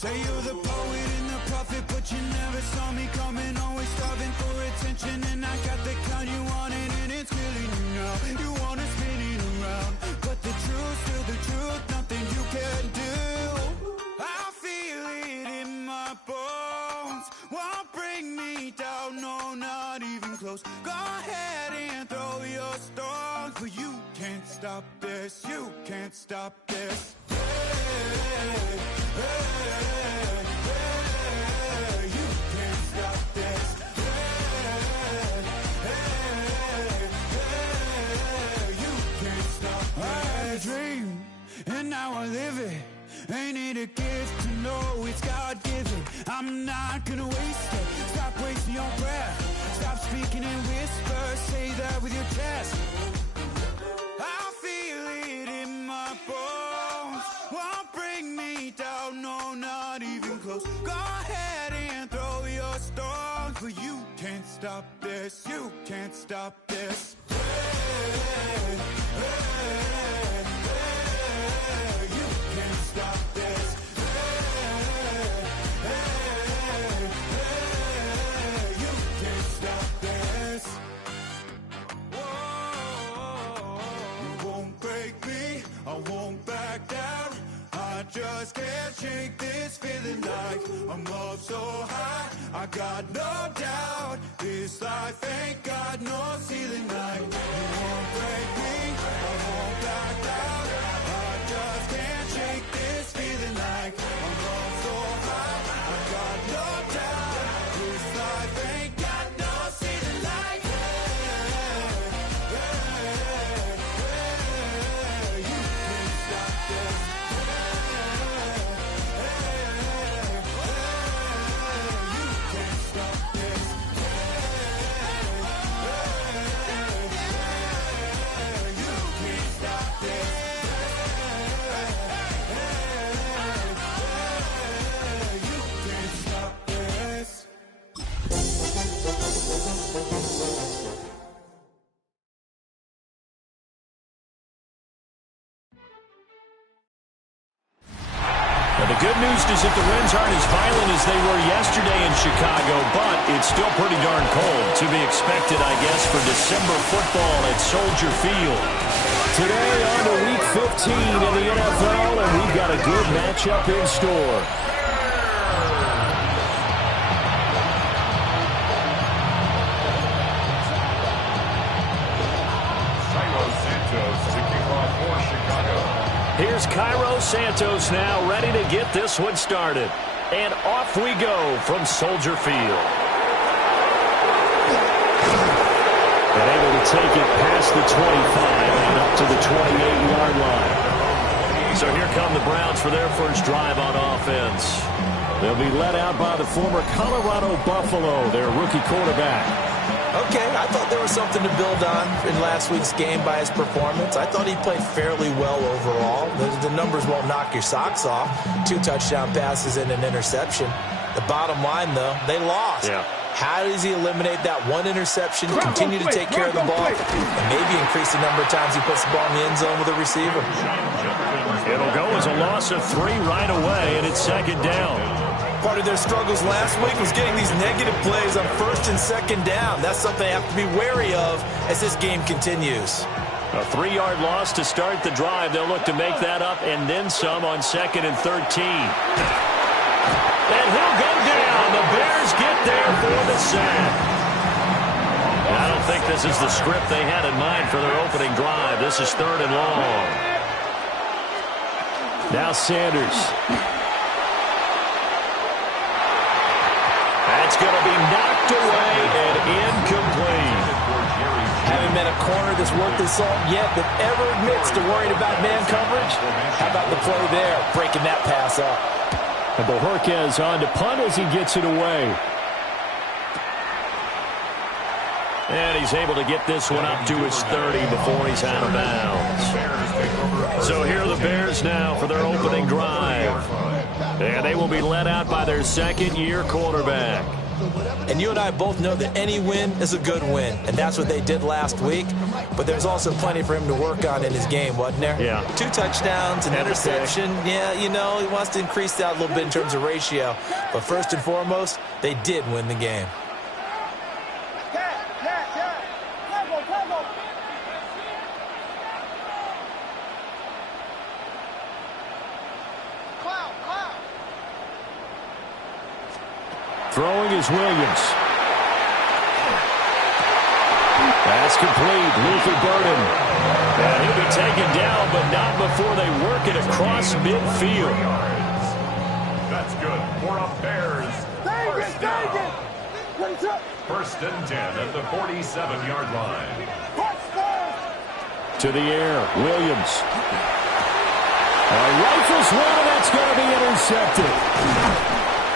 Say you're the poet and the prophet, but you never saw me coming. Always starving for attention, and I got the kind you wanted, and it's killing you now. You wanna spin it around, but the truth's still the truth. Nothing you can do. I feel it in my bones. Won't bring me down, no, not even close. Go ahead and throw your stones, but you can't stop this. You can't stop this. You can't stop this. You can't stop this. I had a dream, and now I live it. Ain't it a gift to know it's God-given? I'm not gonna waste it. Stop wasting your breath. Stop speaking in whispers. Say that with your chest. I feel it in my bones. Won't bring me down, no, not even close. Go ahead and throw your stones, but you can't stop this. You can't stop this. You can't stop this. You can't stop this. You won't break me, I won't back down. I just can't shake this feeling like I'm up so high. I got no doubt this life ain't got no ceiling like. You won't break me, I won't back down. I just can't shake this feeling like I'm up so high. I got no doubt this life ain't got no ceiling like. You can't stop this. You can't stop this. You can't stop this. You can't stop this. Now, the good news is that the winds aren't as violent as they were yesterday in Chicago, but it's still pretty darn cold. To be expected, I guess, for December football at Soldier Field. Today on to Week 15 in the NFL, and we've got a good matchup in store. Here's Cairo Santos now, ready to get this one started. And off we go from Soldier Field. And able to take it past the 25 and up to the 28-yard line. So here come the Browns for their first drive on offense. They'll be led out by the former Colorado Buffalo, their rookie quarterback. Okay, I thought there was something to build on in last week's game by his performance. I thought he played fairly well overall. The numbers won't knock your socks off. 2 touchdown passes and an interception. The bottom line, though, they lost. Yeah. How does he eliminate that one interception, continue to take care of the ball, and maybe increase the number of times he puts the ball in the end zone with a receiver? It'll go as a loss of 3 right away, and it's second down. Part of their struggles last week was getting these negative plays on first and second down. That's something they have to be wary of as this game continues. A 3-yard loss to start the drive. They'll look to make that up and then some on 2nd and 13. And he'll go down. The Bears get there for the sack. I don't think this is the script they had in mind for their opening drive. This is 3rd and long. Now Sanders. That's going to be knocked away and incomplete. Haven't met a corner that's worth his salt yet that ever admits to worrying about man coverage. How about the play there, breaking that pass up? And Bojorquez on to punt as he gets it away. And he's able to get this one up to his 30 before he's out of bounds. So here are the Bears now for their opening drive. And they will be led out by their second-year quarterback. And you and I both know that any win is a good win, and that's what they did last week. But there's also plenty for him to work on in his game, wasn't there? Yeah. 2 touchdowns, an interception. Yeah, you know, he wants to increase that a little bit in terms of ratio. But first and foremost, they did win the game. Throwing is Williams. That's complete. Luther Burden. And he'll be taken down, but not before they work it across midfield. That's good for a Bears first down. First and 10 at the 47-yard line. To the air, Williams. Rifles one, and that's going to be intercepted.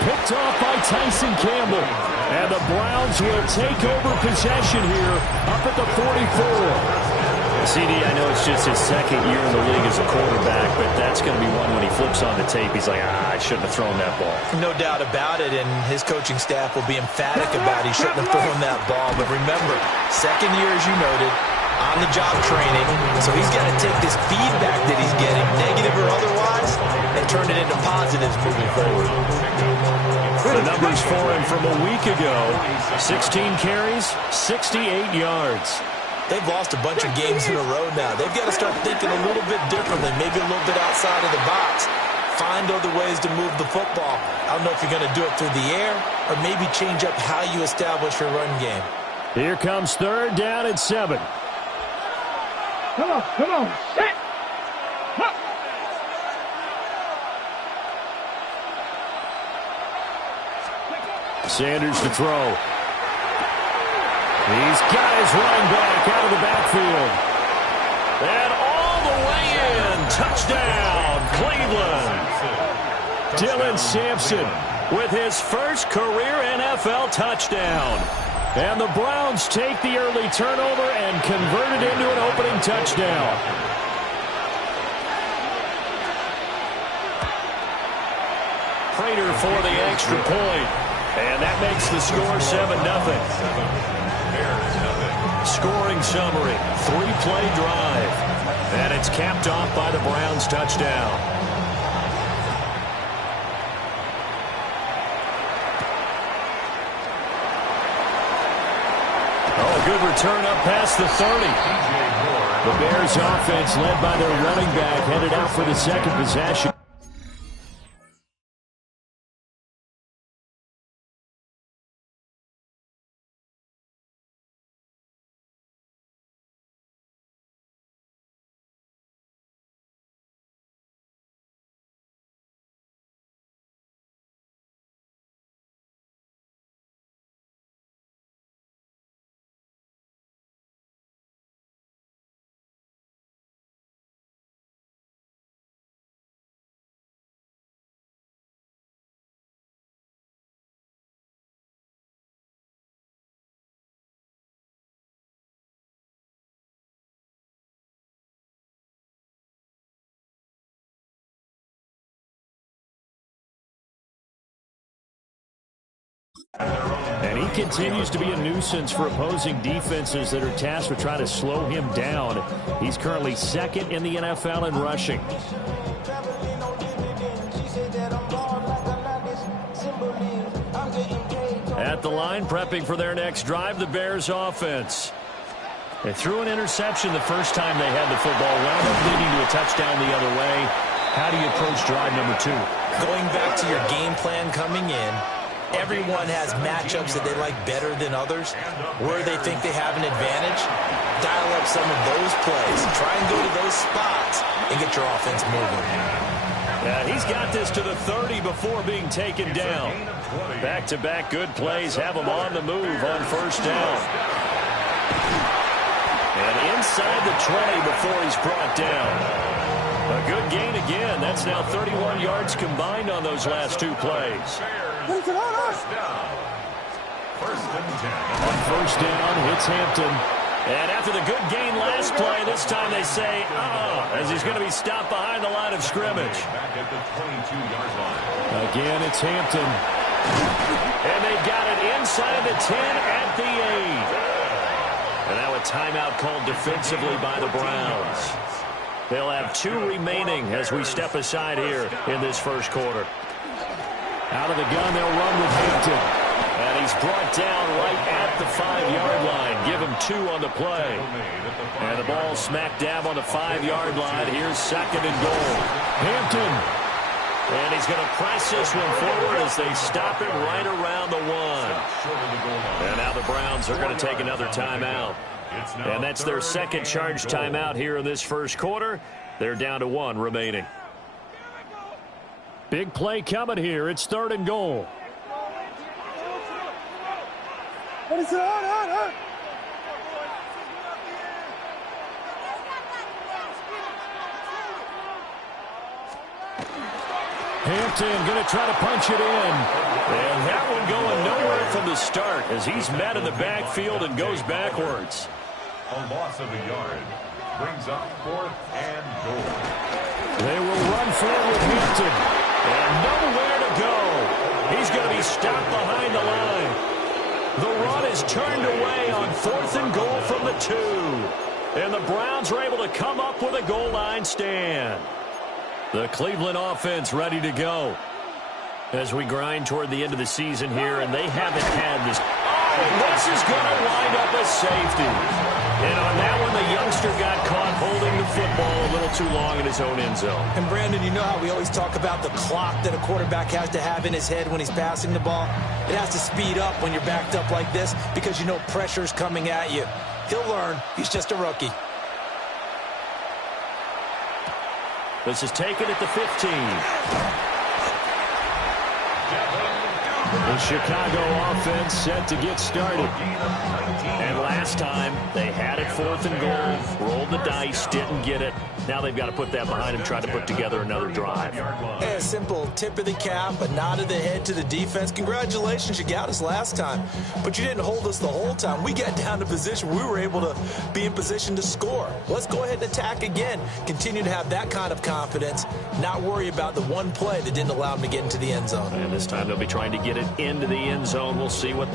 Picked off by Tyson Campbell. And the Browns will take over possession here up at the 44. CD, I know it's just his second year in the league as a quarterback, but that's going to be one when he flips on the tape. He's like, I shouldn't have thrown that ball. No doubt about it, and his coaching staff will be emphatic about he shouldn't have thrown that ball. But remember, second year, as you noted, on-the-job training, so he's got to take this feedback that he's getting, negative or otherwise, and turn it into positives moving forward. The numbers for him from a week ago, 16 carries, 68 yards. They've lost a bunch of games in a row now. They've got to start thinking a little bit differently, maybe a little bit outside of the box. Find other ways to move the football. I don't know if you're going to do it through the air or maybe change up how you establish your run game. Here comes third down at 7. Come on, set. Sanders to throw. He's got his running back out of the backfield. And all the way in. Touchdown, Cleveland. Dylan Sampson with his first career NFL touchdown. And the Browns take the early turnover and convert it into an opening touchdown. Prater for the extra point. And that makes the score 7-0. Scoring summary, 3-play drive. And it's capped off by the Browns touchdown. Oh, good return up past the 30. The Bears offense led by their running back headed out for the second possession. And he continues to be a nuisance for opposing defenses that are tasked with trying to slow him down. He's currently second in the NFL in rushing. At the line, prepping for their next drive, the Bears offense. They threw an interception the first time they had the football, wound up leading to a touchdown the other way. How do you approach drive number 2? Going back to your game plan coming in, everyone has matchups that they like better than others. Where they think they have an advantage, dial up some of those plays. Try and go to those spots and get your offense moving. Yeah, he's got this to the 30 before being taken down. Back-to-back good plays have him on the move on first down. And inside the 20 before he's brought down. A good gain again. That's now 31 yards combined on those last 2 plays. First down. First and 10. On first down, it's Hampton. And after the good gain last play, this time they say, as he's going to be stopped behind the line of scrimmage. Back at the 22-yard line. Again, it's Hampton. And they got it inside of the 10 at the 8. And now a timeout called defensively by the Browns. They'll have 2 remaining as we step aside here in this first quarter. Out of the gun, they'll run with Hampton. And he's brought down right at the 5-yard line. Give him 2 on the play. And the ball smack dab on the 5-yard line. Here's 2nd and goal. Hampton. And he's going to press this one forward as they stop it right around the 1. And now the Browns are going to take another timeout. And that's their second charge timeout here in this first quarter. They're down to 1 remaining. Big play coming here. It's 3rd and goal. Hampton going to try to punch it in. And that one going nowhere from the start as he's met in the backfield and goes backwards. A loss of a yard brings up 4th and goal. They will run forward with Hampton. And nowhere to go. He's going to be stopped behind the line. The run is turned away on 4th and goal from the 2. And the Browns are able to come up with a goal line stand. The Cleveland offense ready to go as we grind toward the end of the season here, and they haven't had this. Oh, this is going to wind up a safety. And on that one, the youngster got caught holding the football a little too long in his own end zone. And, Brandon, you know how we always talk about the clock that a quarterback has to have in his head when he's passing the ball? It has to speed up when you're backed up like this because you know pressure's coming at you. He'll learn. He's just a rookie. This is taken at the 15. The Chicago offense set to get started. And last time, they had it 4th and goal, rolled the dice, didn't get it. Now they've got to put that behind them, try to put together another drive. Hey, a simple tip of the cap, a nod of the head to the defense. Congratulations, you got us last time. But you didn't hold us the whole time. We got down to position. We were able to be in position to score. Let's go ahead and attack again. Continue to have that kind of confidence. Not worry about the one play that didn't allow them to get into the end zone. And this time they'll be trying to get it into the end zone. We'll see what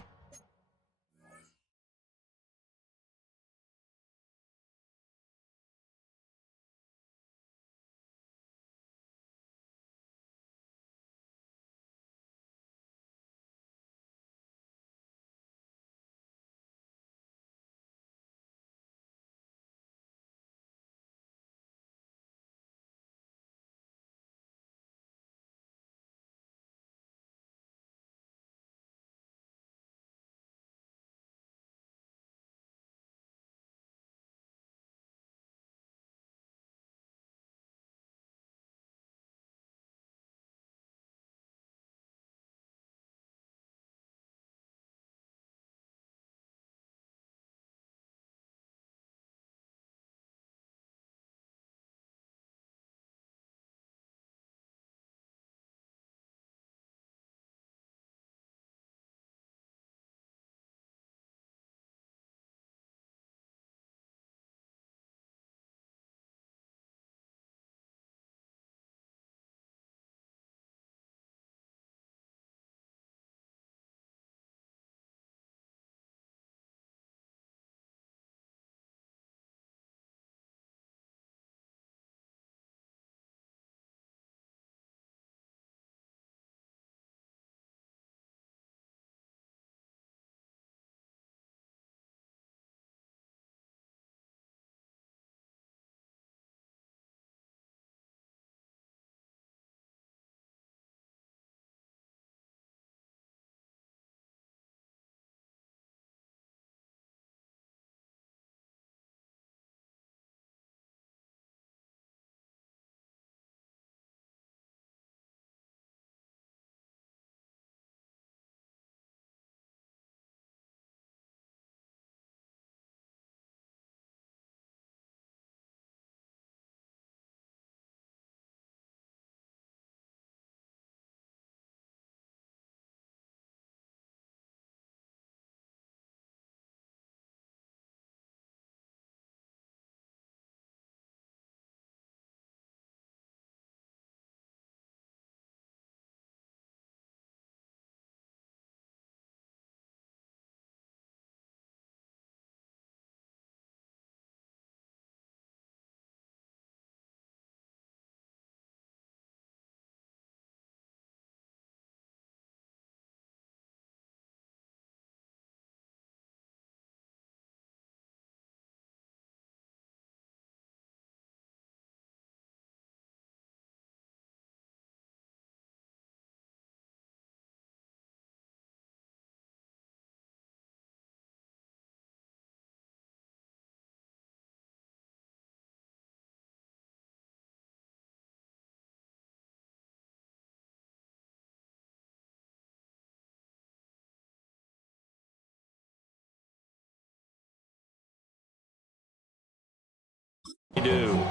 You do.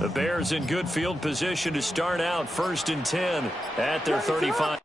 The Bears in good field position to start out 1st and 10 at their 35.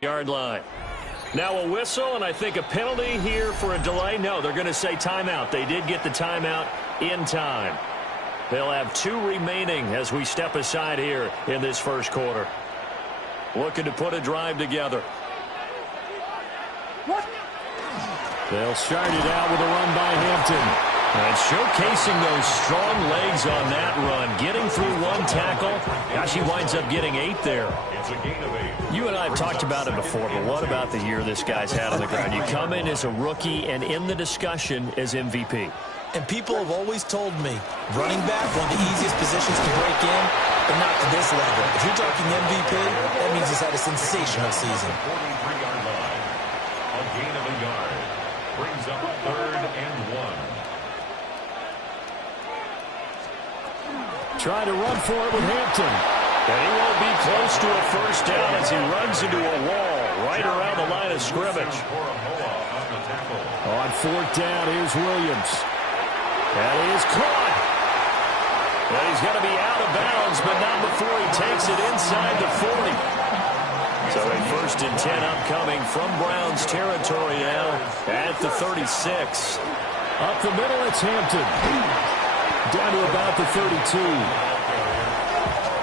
Yard line. Now a whistle, and I think a penalty here for a delay. No, they're going to say timeout. They did get the timeout in time. They'll have 2 remaining as we step aside here in this first quarter. Looking to put a drive together. They'll start it out with a run by Hampton. And showcasing those strong legs on that run. Getting through 1 tackle. Gosh, he winds up getting 8 there. You and I have talked about it before, but what about the year this guy's had on the ground? You come in as a rookie and in the discussion as MVP. And people have always told me, running back, one of the easiest positions to break in, but not to this level. If you're talking MVP, that means he's had a sensational season. 43-yard line. A gain of a yard. Brings up 3rd and 1. Trying to run for it with Hampton. And he won't be close to a first down as he runs into a wall right around the line of scrimmage. On 4th down, here's Williams. That is caught. And he's going to be out of bounds, but not before he takes it inside the 40. So a 1st and 10 upcoming from Browns territory now at the 36. Up the middle, it's Hampton. Down to about the 32.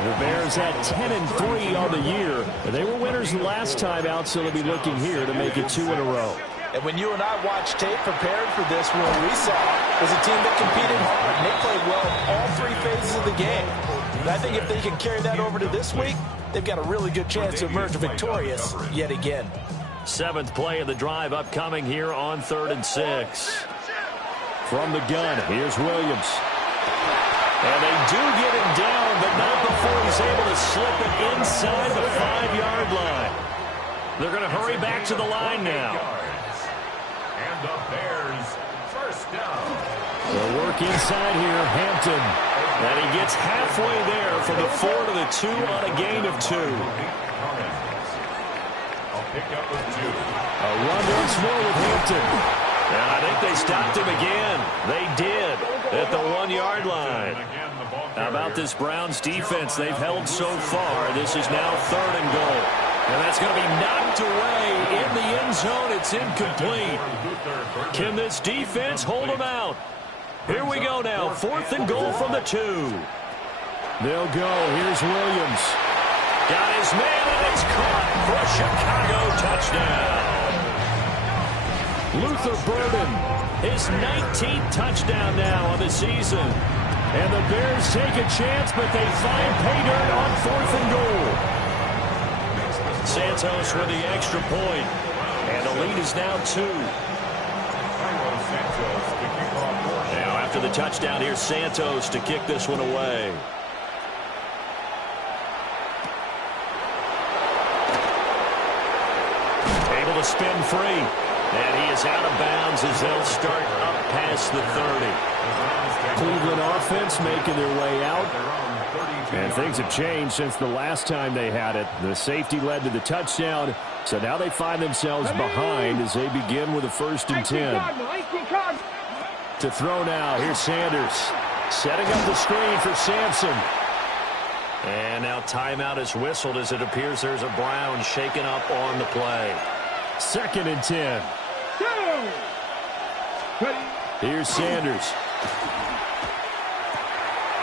The Bears at 10-3 on the year. They were winners the last time out, so they'll be looking here to make it 2 in a row. And when you and I watched tape prepared for this one, we saw was a team that competed hard. And they played well in all 3 phases of the game. And I think if they can carry that over to this week, they've got a really good chance to emerge victorious yet again. 7th play of the drive upcoming here on 3rd and 6. From the gun, here's Williams. And they do get him down, but not before he's able to slip it inside the 5-yard line. They're going to hurry back to the line now. And the Bears, first down. They'll work inside here, Hampton. And he gets halfway there from the 4 to the 2 on a gain of 2. I'll pick up with 2. A run once more with Hampton. And I think they stopped him again. They did at the 1-yard line. How about this Browns defense? They've held so far. This is now 3rd and goal. And that's going to be knocked away in the end zone. It's incomplete. Can this defense hold them out? Here we go now. 4th and goal from the 2. They'll go. Here's Williams. Got his man, and it's caught for a Chicago touchdown. Luther Burden, his 19th touchdown now of the season. And the Bears take a chance, but they find pay dirt on 4th and goal. Santos with the extra point. And the lead is now 2. Now after the touchdown, here's Santos to kick this one away. Able to spin free. And he is out of bounds as they'll start up past the 30. Cleveland offense making their way out. And things have changed since the last time they had it. The safety led to the touchdown. So now they find themselves behind as they begin with a 1st and 10. To throw now, here's Sanders. Setting up the screen for Sampson. And now timeout is whistled as it appears there's a Brown shaken up on the play. 2nd and 10. Here's Sanders.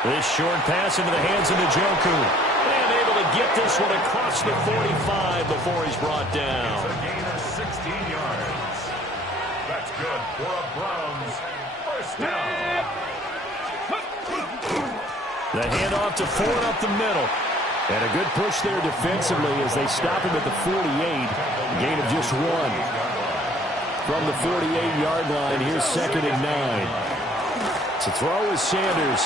This short pass into the hands of Njoku. And able to get this one across the 45 before he's brought down. It's a gain of 16 yards. That's good for a Browns first down. The handoff to Ford up the middle. And a good push there defensively as they stop him at the 48. Gain of just 1. From the 48-yard line, here's 2nd and 9. To throw is Sanders.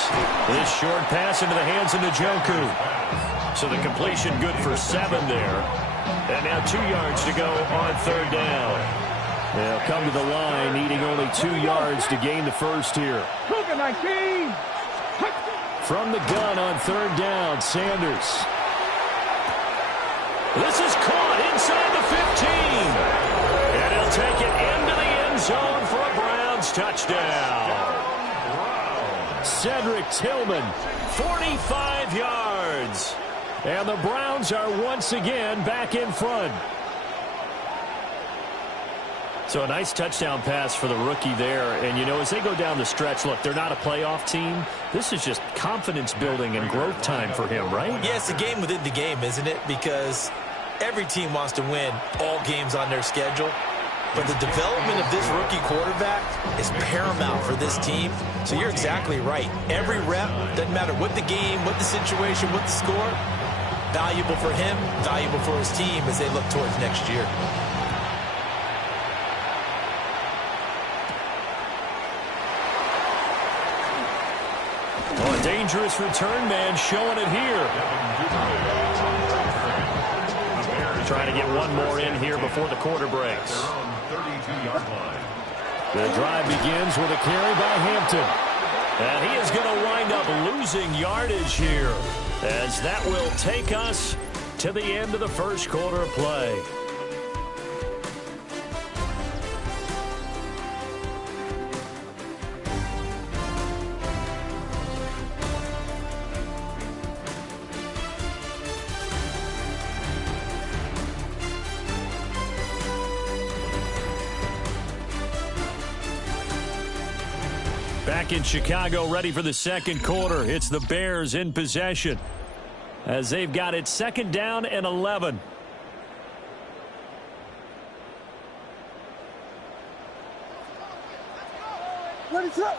This short pass into the hands of Njoku. So the completion good for 7 there. And now 2 yards to go on 3rd down. They'll come to the line, needing only 2 yards to gain the first here. From the gun on 3rd down, Sanders. This is caught inside the 15. And he'll take it into the end zone for a Browns touchdown. Cedric Tillman, 45 yards. And the Browns are once again back in front. So a nice touchdown pass for the rookie there. And, you know, as they go down the stretch, look, they're not a playoff team. This is just confidence building and growth time for him, right? Yeah, it's a game within the game, isn't it? Because every team wants to win all games on their schedule. But the development of this rookie quarterback is paramount for this team. So you're exactly right. Every rep, doesn't matter what the game, what the situation, what the score, valuable for him, valuable for his team as they look towards next year. Oh, a dangerous return man showing it here. Trying to get one more in here before the quarter breaks. The drive begins with a carry by Hampton. And he is going to wind up losing yardage here, as that will take us to the end of the first quarter of play. Back in Chicago, ready for the second quarter. It's the Bears in possession as they've got it 2nd down and 11. What is up?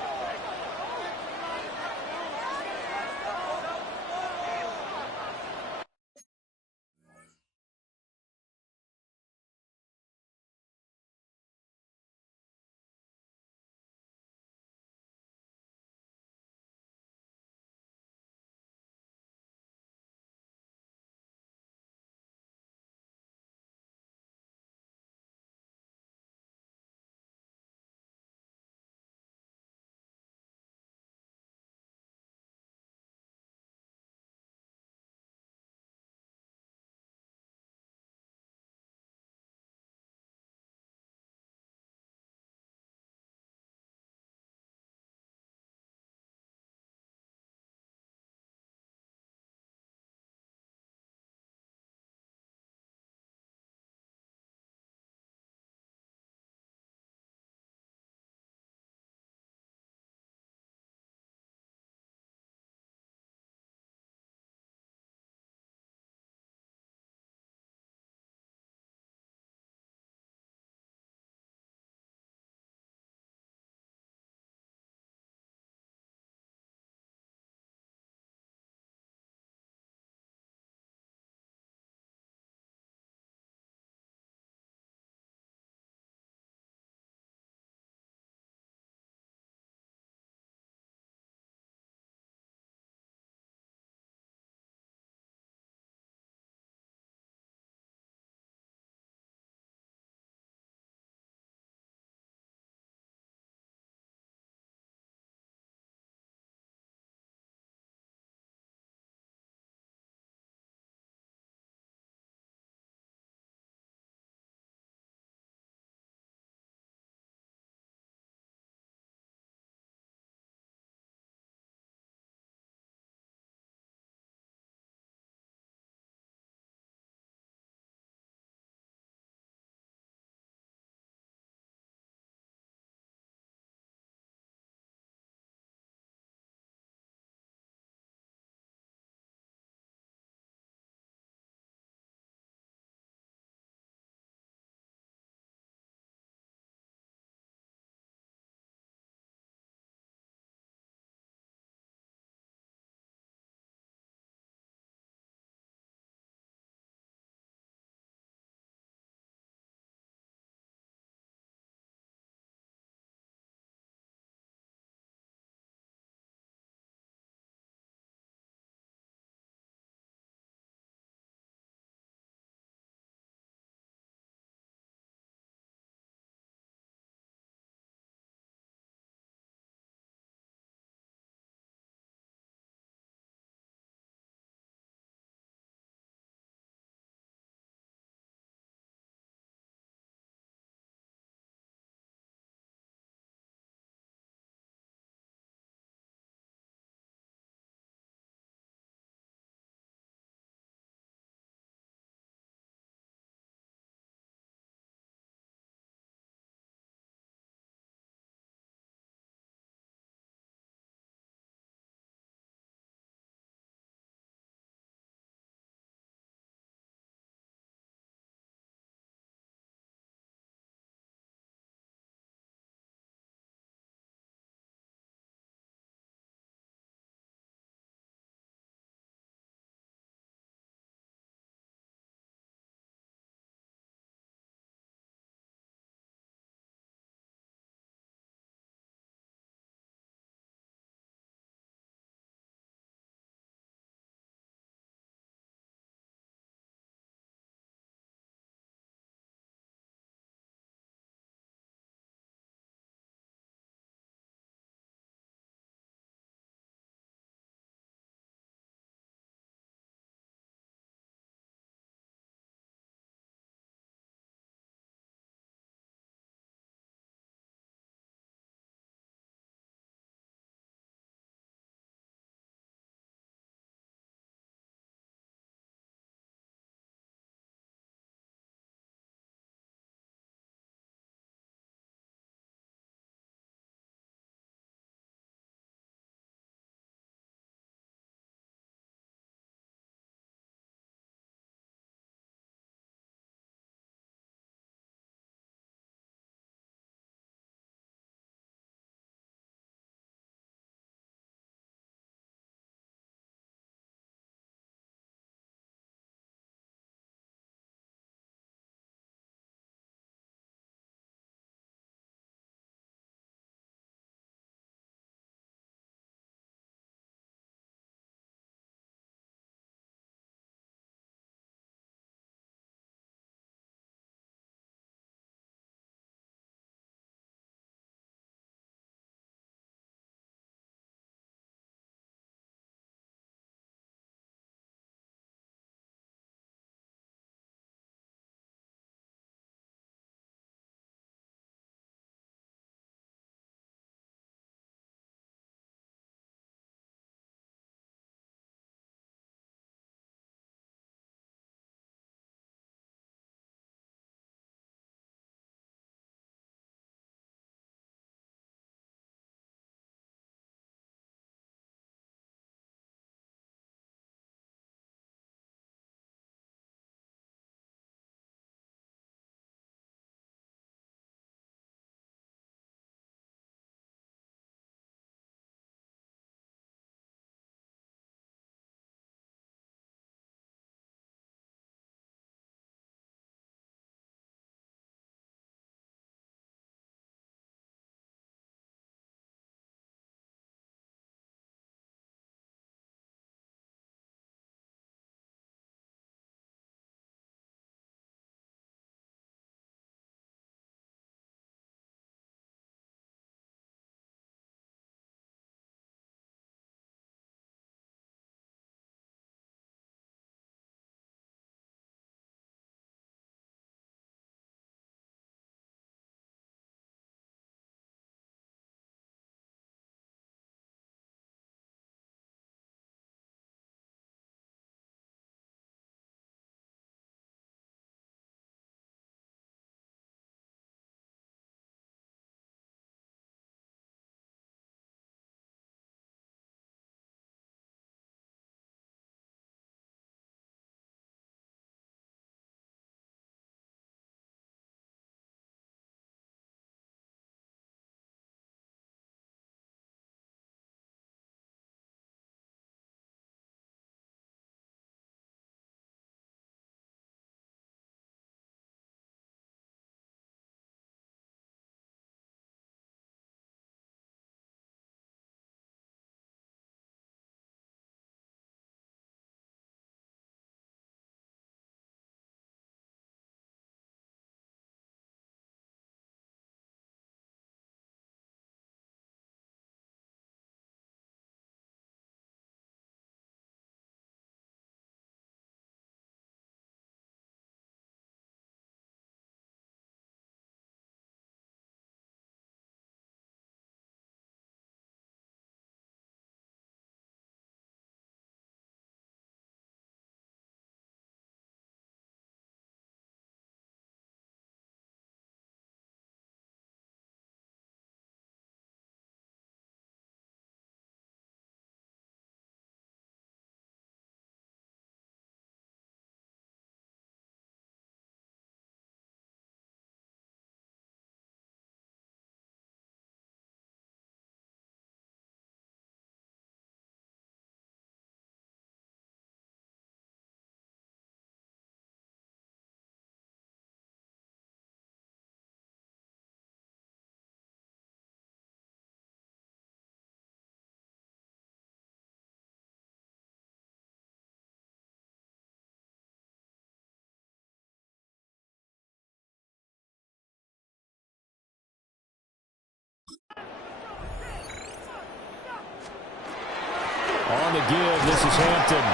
On the give, this is Hampton.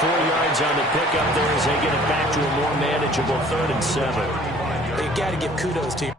4 yards on the pickup there as they get it back to a more manageable 3rd and 7. You got to give kudos to you.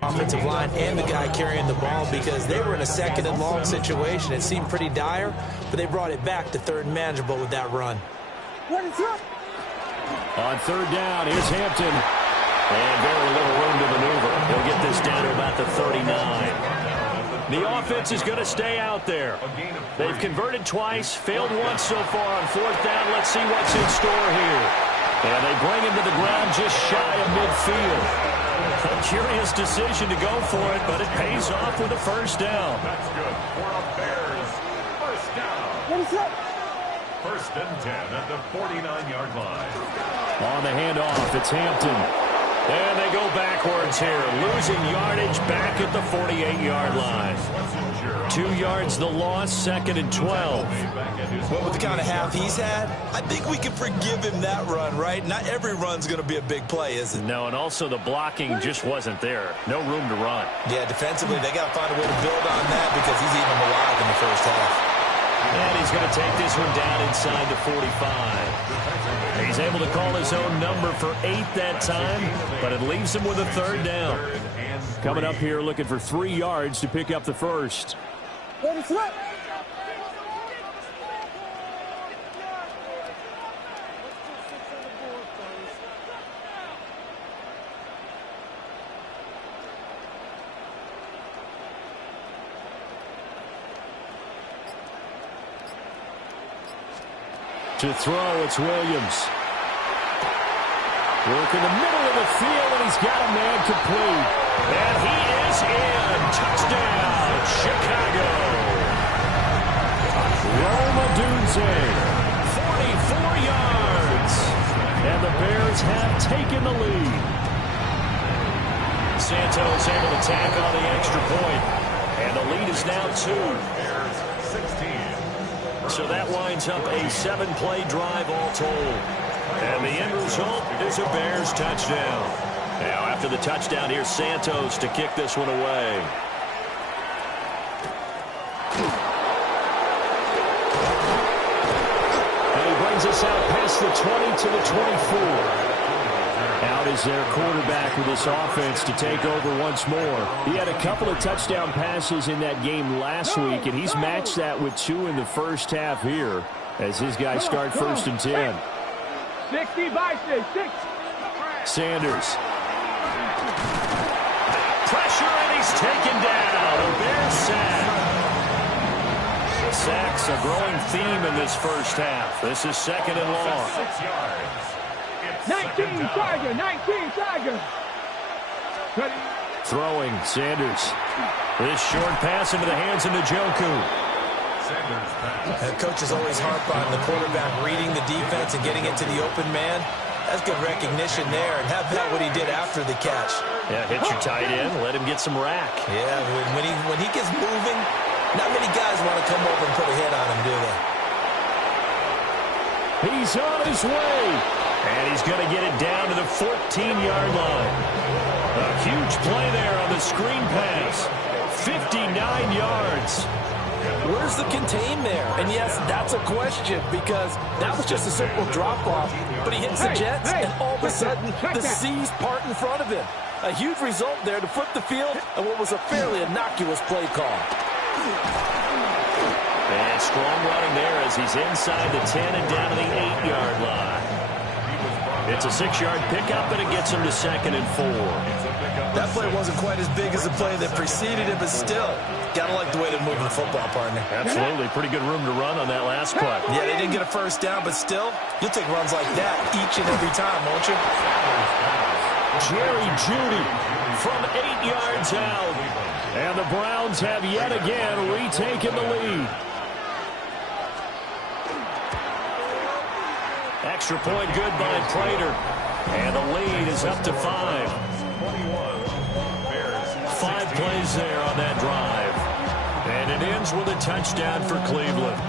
Offensive line and the guy carrying the ball, because they were in a second and long situation. It seemed pretty dire, but they brought it back to third and manageable with that run. On third down, here's Hampton. And very little room to maneuver. He'll get this down to about the 39. The offense is going to stay out there. They've converted twice, failed once so far on fourth down. Let's see what's in store here. And they bring him to the ground just shy of midfield. A curious decision to go for it, but it pays off with a first down. That's good for a Bears first down. First and 10 at the 49-yard line. On the handoff, it's Hampton. And they go backwards here, losing yardage back at the 48-yard line. 2 yards the loss, second and 12. Well, with the kind of half he's had, I think we can forgive him that run, right? Not every run's going to be a big play, is it? No, and also the blocking just wasn't there. No room to run. Yeah, defensively, they got to find a way to build on that because he's eating them alive in the first half. And he's going to take this one down inside the 45. He's able to call his own number for 8 that time, but it leaves him with a third down. Coming up here looking for 3 yards to pick up the first. To throw, it's Williams. Work in the middle of the field, and he's got a man complete. And he is in. Touchdown, Chicago. Roma Dunze, 44 yards. And the Bears have taken the lead. Santos able to tack on the extra point. And the lead is now 2. Bears 16. So that winds up a 7-play drive all told. And the end result is a Bears touchdown. Now after the touchdown, here's Santos to kick this one away. And he brings us out past the 20 to the 24. Out is their quarterback with this offense to take over once more. He had a couple of touchdown passes in that game last week, and he's matched that with 2 in the first half here as his guys start first and 10. 60 by 6. Sanders. Pressure, and he's taken down. A Bears sack. Sacks a growing theme in this first half. This is second and long. 6 yards. 19 Tiger. Throwing, Sanders. This short pass into the hands of Njoku. The coaches always harp on the quarterback reading the defense and getting into the open man. That's good recognition there. And how about what he did after the catch? Yeah, hit your tight end, let him get some rack. Yeah, when he gets moving, not many guys want to come over and put a hit on him, do they? He's on his way. And he's going to get it down to the 14-yard line. A huge play there on the screen pass. 59 yards. Where's the contain there? And yes, that's a question because that was just a simple drop-off. But he hits the Jets, and all of a sudden, the seas part in front of him. A huge result there to flip the field and what was a fairly innocuous play call. And strong running there as he's inside the 10 and down to the 8-yard line. It's a 6-yard pickup, and it gets him to second and 4. That play wasn't quite as big as the play that preceded it, but still, gotta like the way they're moving the football, partner. Absolutely. Pretty good room to run on that last play. Yeah, they didn't get a first down, but still, you'll take runs like that each and every time, won't you? Jerry Jeudy from 8 yards out. And the Browns have yet again retaken the lead. Extra point good by Prater. And the lead is up to 5. 5 plays there on that drive. And it ends with a touchdown for Cleveland.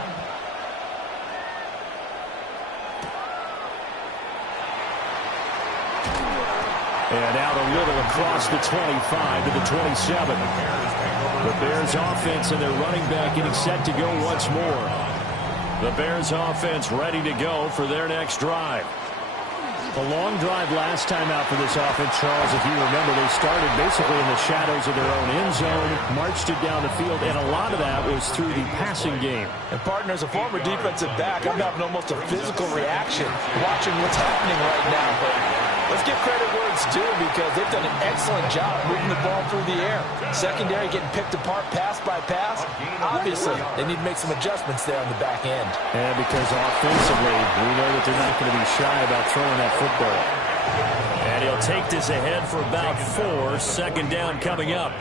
And out a little across the 25 to the 27. The Bears offense and their running back getting set to go once more. The Bears offense ready to go for their next drive. A long drive last time out for this offense, Charles. If you remember, they started basically in the shadows of their own end zone, marched it down the field, and a lot of that was through the passing game. And partner, as a former defensive back, I'm having almost a physical reaction watching what's happening right now. But let's give credit where it's due because they've done an excellent job moving the ball through the air. Secondary getting picked apart pass by pass. Obviously, they need to make some adjustments there on the back end. And because offensively, we know that they're not going to be shy about throwing that football. And he'll take this ahead for about 4. Second down coming up.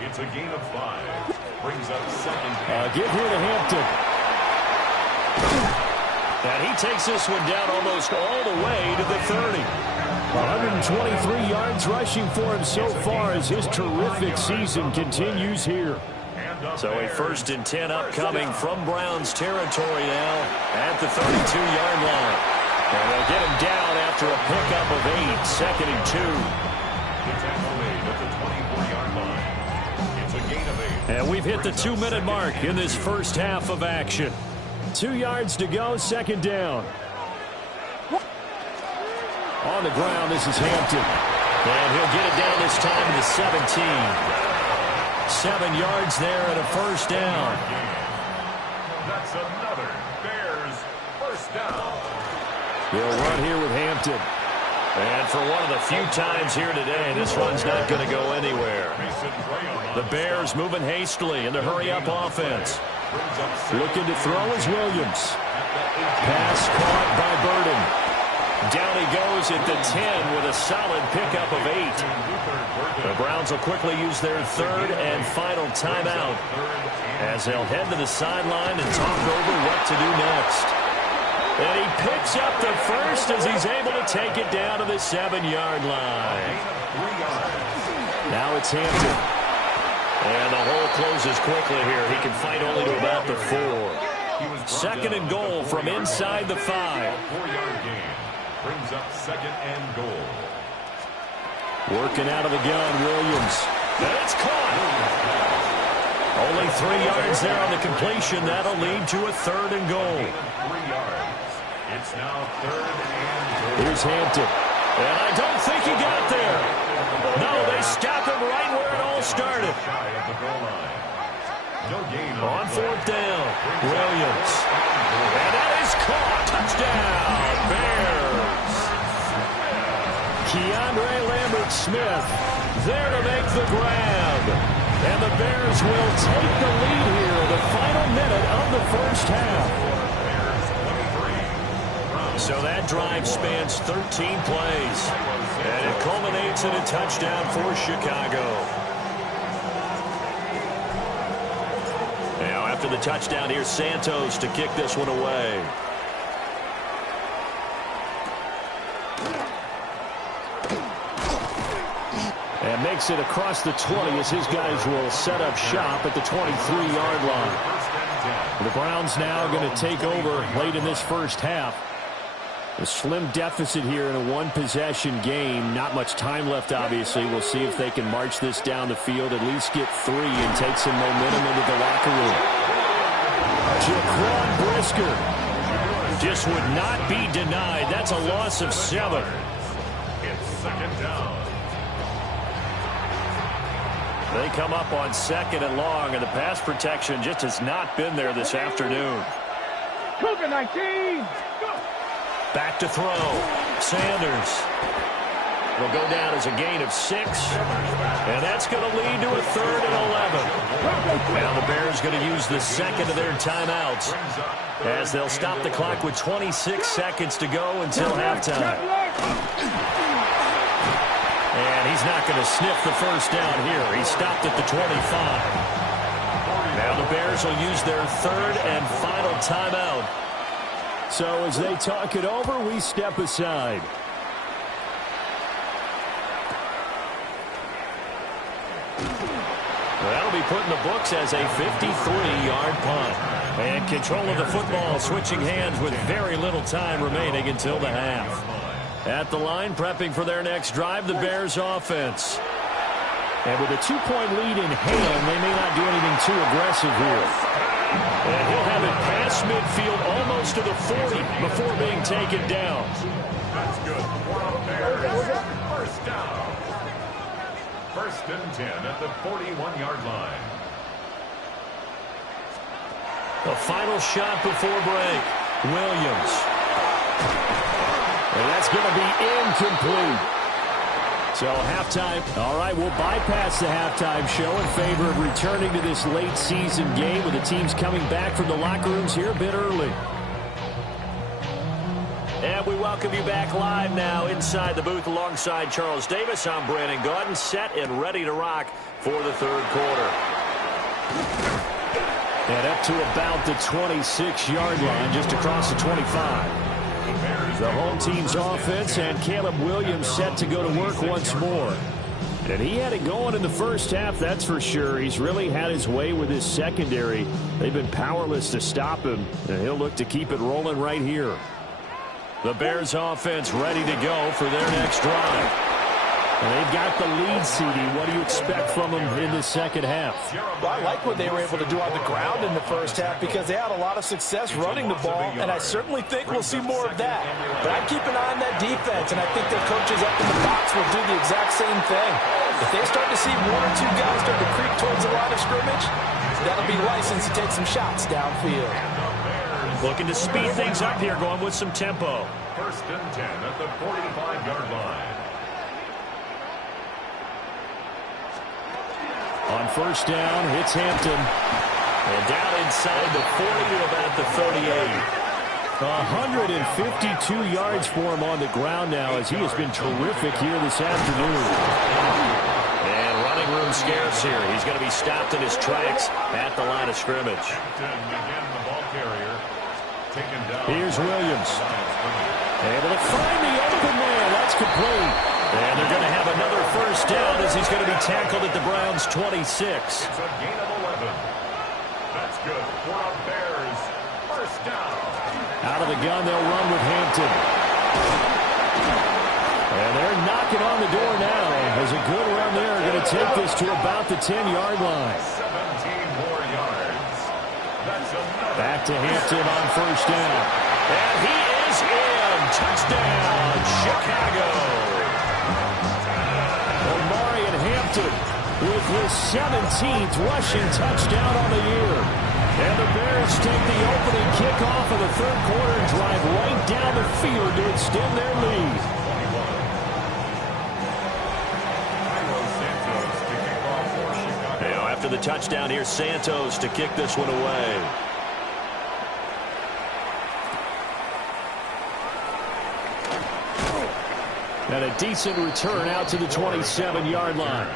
It's a gain of 5. Brings up second. Give here to Hampton. And he takes this one down almost all the way to the 30. 123 yards rushing for him so far as his terrific season continues here. So a 1st and 10 upcoming from Browns territory now at the 32-yard line. And they'll get him down after a pickup of 8, 2nd and 2. The tackle made at the 24-yard line. It's a gain of 8. And we've hit the 2-minute mark in this first half of action. 2 yards to go, 2nd down. On the ground, this is Hampton. And he'll get it down this time to the 17. 7 yards there and a 1st down. That's another Bears 1st down. They'll run here with Hampton. And for one of the few times here today, this run's not going to go anywhere. The Bears moving hastily in the hurry-up offense. Looking to throw is Williams. Pass caught by Burden. Down he goes at the 10 with a solid pickup of 8. The Browns will quickly use their 3rd and final timeout as they'll head to the sideline and talk over what to do next. And he picks up the 1st as he's able to take it down to the 7-yard line. Now it's Hampton. And the hole closes quickly here. He can fight only to about the 4. 2nd and goal from inside the 5. 4-yard gain. Brings up 2nd and goal. Working out of the gun, Williams. And it's caught. Only 3 yards there on the completion. That'll lead to a 3rd and goal. 3 yards. It's now 3rd and goal. Here's Hampton. And I don't think he got there. No, they stop him right where it all started. Shy of the goal line. No gain on 4th down, Williams. And that is caught. Touchdown, Bears. Keandre Lambert-Smith there to make the grab. And the Bears will take the lead here in the final minute of the first half. So that drive spans 13 plays. And it culminates in a touchdown for Chicago. Now after the touchdown, here's Santos to kick this one away. And makes it across the 20 as his guys will set up shop at the 23-yard line. The Browns now going to take over late in this first half. A slim deficit here in a one-possession game. Not much time left, obviously. We'll see if they can march this down the field, at least get 3 and take some momentum into the locker room. Jaquan Brisker just would not be denied. That's a loss of 7. It's 2nd down. They come up on 2nd and long, and the pass protection just has not been there this afternoon. Cougar 19. Back to throw. Sanders. It'll go down as a gain of 6. And that's going to lead to a 3rd and 11. Now the Bears going to use the 2nd of their timeouts as they'll stop the clock with 26 seconds to go until halftime. And he's not going to sniff the first down here. He stopped at the 25. Now the Bears will use their 3rd and final timeout. So as they talk it over, we step aside. That'll be put in the books as a 53-yard punt. And control of the football switching hands with very little time remaining until the half. At the line, prepping for their next drive, the Bears offense. And with a 2-point lead in hand, they may not do anything too aggressive here. And he'll have it past midfield almost to the 40 before being taken down. good. 4 up Bears. First down. First and 10 at the 41-yard line. The final shot before break. Williams. And that's going to be incomplete. So halftime. All right, we'll bypass the halftime show in favor of returning to this late season game with the teams coming back from the locker rooms here a bit early. And we welcome you back live now inside the booth alongside Charles Davis. I'm Brandon Gaudin, set and ready to rock for the third quarter. And up to about the 26-yard line, just across the 25. The home team's offense and Caleb Williams set to go to work once more. And he had it going in the first half, that's for sure. He's really had his way with his secondary. They've been powerless to stop him, and he'll look to keep it rolling right here. The Bears offense ready to go for their next drive. And they've got the lead, CD. What do you expect from them in the second half? Well, I like what they were able to do on the ground in the first half because they had a lot of success running the ball, and I certainly think we'll see more of that. But I keep an eye on that defense, and I think their coaches up in the box will do the exact same thing. If they start to see 1 or 2 guys start to creep towards the line of scrimmage, that'll be license to take some shots downfield. Looking to speed things up here, going with some tempo. First and 10 at the 45-yard line. On first down, it's Hampton. And down inside the 40 to about the 38. 152 yards for him on the ground now as he has been terrific here this afternoon. And running room scarce here. He's going to be stopped in his tracks at the line of scrimmage. Here's Williams. Able to find the open man. That's complete. And they're going to have another first down as he's going to be tackled at the Browns' 26. It's a gain of 11. That's good. 4 up Bears. First down. Out of the gun, they'll run with Hampton. And they're knocking on the door now. There's a good run there. Going to take this to about the 10-yard line. 17 more yards. That's enough. Back to Hampton on first down. And he is in. Touchdown, Chicago. With his 17th rushing touchdown on the year. And the Bears take the opening kickoff of the third quarter and drive right down the field to extend their lead. Now after the touchdown, here's Santos to kick this one away. And a decent return out to the 27-yard line.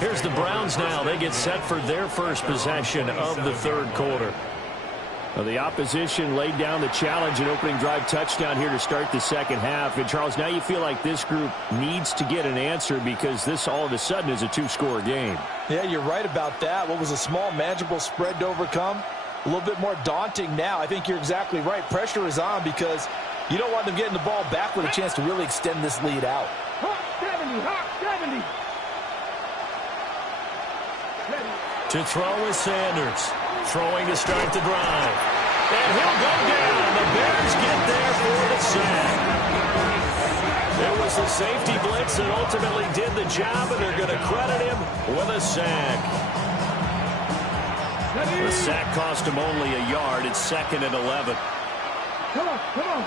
Here's the Browns now. They get set for their first possession of the third quarter. Well, the opposition laid down the challenge and opening drive touchdown here to start the second half. And, Charles, now you feel like this group needs to get an answer because this all of a sudden is a 2-score game. Yeah, you're right about that. What was a small, manageable spread to overcome? A little bit more daunting now. I think you're exactly right. Pressure is on because you don't want them getting the ball back with a chance to really extend this lead out. Hawk 70, Hawk 70. To throw is Sanders. Throwing to start the drive. And he'll go down. The Bears get there for the sack. There was the safety blitz that ultimately did the job, and they're going to credit him with a sack. The sack cost him only a yard. It's 2nd and 11. Come on, come on.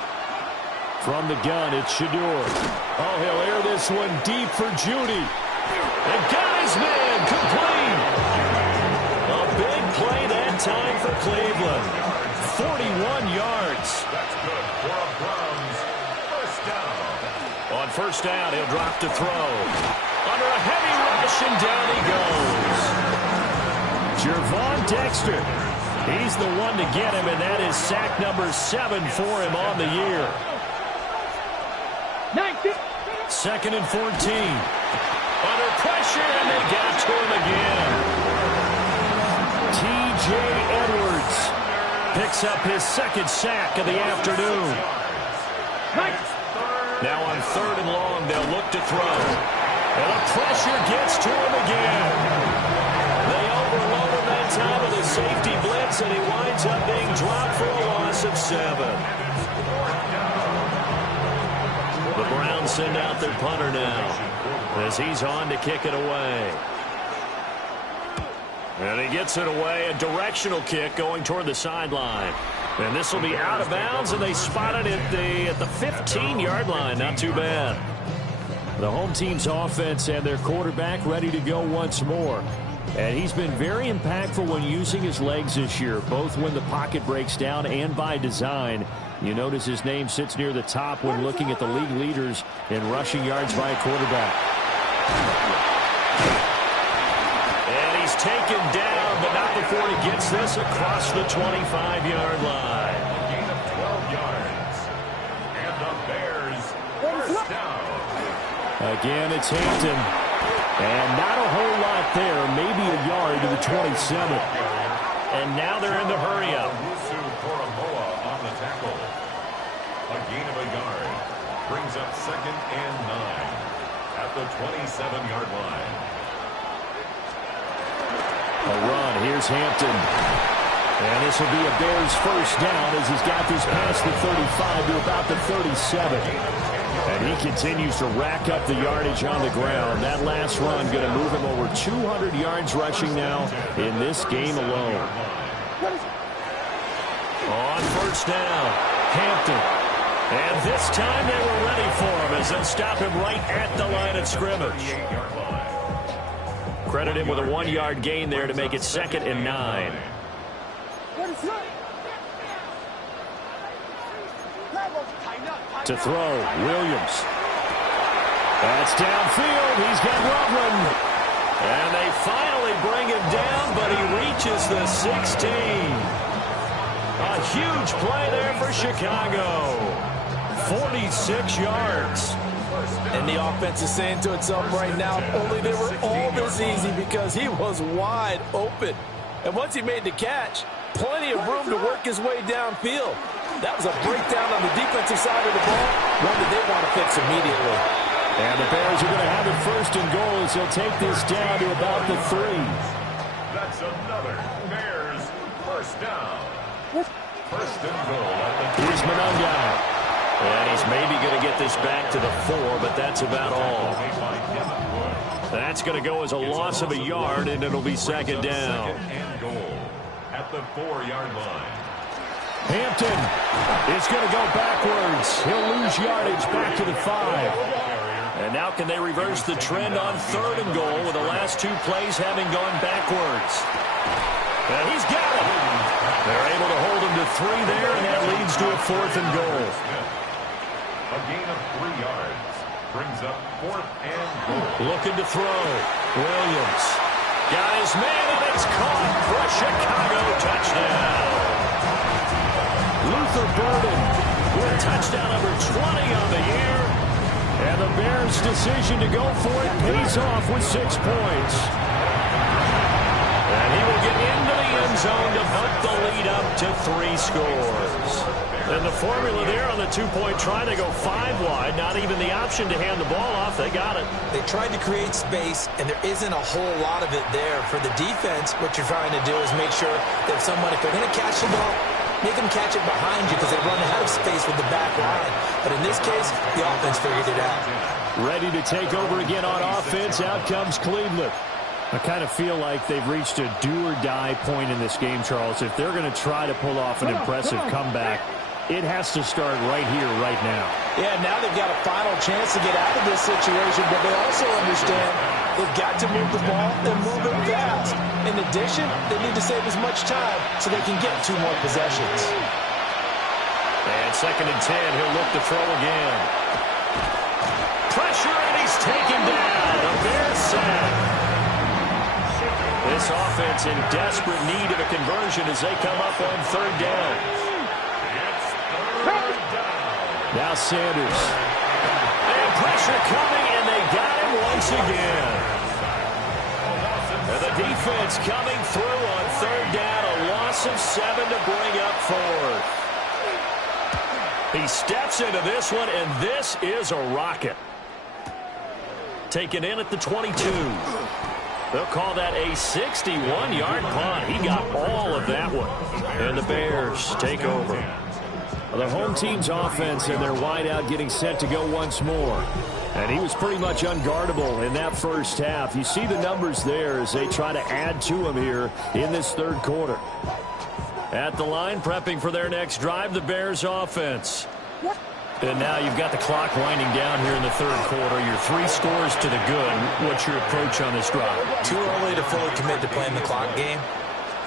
From the gun, it's Shador. Oh, he'll air this one deep for Judy. And got his man complete. A big play that time for Cleveland. 41 yards. That's good for a Browns. First down. On first down, he'll drop to throw. Under a heavy rush, and down he goes. Jervon Dexter. He's the one to get him, and that is sack number 7 for him on the year. 2nd and 14. Under pressure, and they got to him again. T.J. Edwards picks up his 2nd sack of the afternoon. Now on 3rd and long, they'll look to throw. And the pressure gets to him again. They overload him that time with a safety blitz, and he winds up being dropped for a loss of 7. Browns send out their punter now as he's on to kick it away. And he gets it away, a directional kick going toward the sideline. And this will be out of bounds, and they spot it at the 15-yard line. Not too bad. The home team's offense and their quarterback ready to go once more. And he's been very impactful when using his legs this year, both when the pocket breaks down and by design. You notice his name sits near the top when looking at the league leaders in rushing yards by a quarterback. And he's taken down, but not before he gets this across the 25-yard line. A gain of 12 yards. And the Bears first down. Again, it's Hampton. And not a whole lot there, maybe a yard to the 27. And now they're in the hurry-up. On the tackle. A gain of a yard. Brings up 2nd and 9 at the 27-yard line. A run. Here's Hampton. And this will be a Bears first down as he's got this past the 35 to about the 37. And he continues to rack up the yardage on the ground. That last run going to move him over 200 yards rushing now in this game alone. On first down, Hampton. And this time they were ready for him as they'll stop him right at the line of scrimmage. Credit him with a 1-yard gain there to make it 2nd and 9. To throw, Williams. That's downfield. He's got Loveland. And they finally bring him down, but he reaches the 16. A huge play there for Chicago. 46 yards. And the offense is saying to itself right now, only they were all this easy because he was wide open. And once he made the catch, plenty of room to work his way downfield. That was a breakdown on the defensive side of the ball, one that they want to fix immediately. And the Bears are going to have it 1st and goal as they'll take this down to about the 3. That's another Bears first down. 1st and goal at the 3. Here's Monunga. And he's maybe going to get this back to the 4, but that's about all. That's going to go as a loss of a yard, and it'll be 2nd down. 2nd and goal at the 4-yard line. Hampton is going to go backwards. He'll lose yardage back to the 5. And now can they reverse the trend on 3rd and goal with the last 2 plays having gone backwards? And he's got it. They're able to hold him to 3 there, and that leads to a 4th and goal. A gain of 3 yards. Brings up 4th and goal. Looking to throw. Williams. Got his man, and it's caught for a Chicago touchdown. Luther Burden with touchdown number 20 on the year. And the Bears' decision to go for it pays off with 6 points. And he will get into the end zone to bump the lead up to 3 scores. And the formula there on the 2-point try, they go 5 wide. Not even the option to hand the ball off. They got it. They tried to create space, and there isn't a whole lot of it there. For the defense, what you're trying to do is make sure that if they're going to catch the ball, make them catch it behind you because they run out of space with the back line. But in this case, the offense figured it out. Ready to take over again on offense. Out comes Cleveland. I kind of feel like they've reached a do-or-die point in this game, Charles. If they're going to try to pull off an impressive comeback, it has to start right here, right now. Yeah, now they've got a final chance to get out of this situation, but they also understand they've got to move the ball and move it fast. In addition, they need to save as much time so they can get 2 more possessions. And 2nd and 10, he'll look to throw again. Pressure, and he's taken down. A Bears sack. This offense in desperate need of a conversion as they come up on 3rd down. Now Sanders. And pressure coming, and they got him once again. And the defense coming through on 3rd down. A loss of 7 to bring up 4th. He steps into this one, and this is a rocket. Taken in at the 22. They'll call that a 61-yard punt. He got all of that one. And the Bears take over. The home team's offense and their wideout getting set to go once more. And he was pretty much unguardable in that first half. You see the numbers there as they try to add to him here in this third quarter. At the line, prepping for their next drive, the Bears offense. And now you've got the clock winding down here in the third quarter. You're 3 scores to the good. What's your approach on this drive? Too early to fully commit to playing the clock game.